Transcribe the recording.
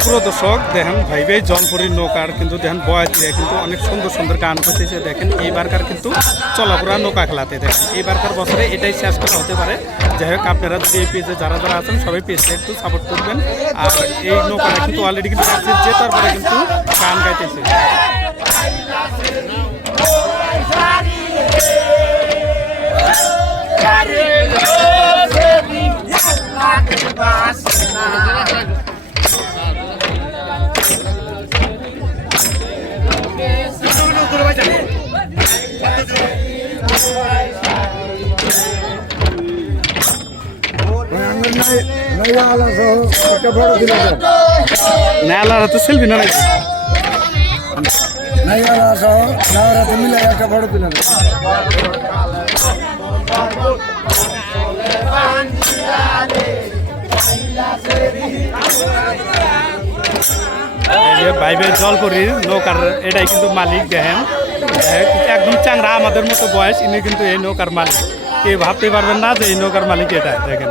সুপ্রিয় দর্শক দেখেন ভাই ভাই জলপরীর নৌকার কিন্তু দেখেন বয়াতিরা কিন্তু অনেক সুন্দর সুন্দর গান করতেছে। দেখেন এইবারকার কিন্তু চলাপুরা নৌকা খেলাতে দেখেন এইবারকার বছরে এটাই শেষ করা হতে পারে। যাই হোক আপনারা যদি এই পেজে যারা যারা আছেন সবাই পেজটা একটু সাপোর্ট করবেন। আর এই নৌকাটা কিন্তু অলরেডি কিন্তু জেতার পরে কিন্তু গান গাইতেছে। নালা তো সেলফি না নাকি মিলে একটা বড় দিল বাইবেল জলপরীর নৌকার এটাই কিন্তু মালিক দেখেন একদম চাংরা আমাদের মতো বয়স ইনি কিন্তু এই নৌকার মালিক। কেউ ভাবতে পারবেন না যে এই নৌকার মালিক এটা দেখেন।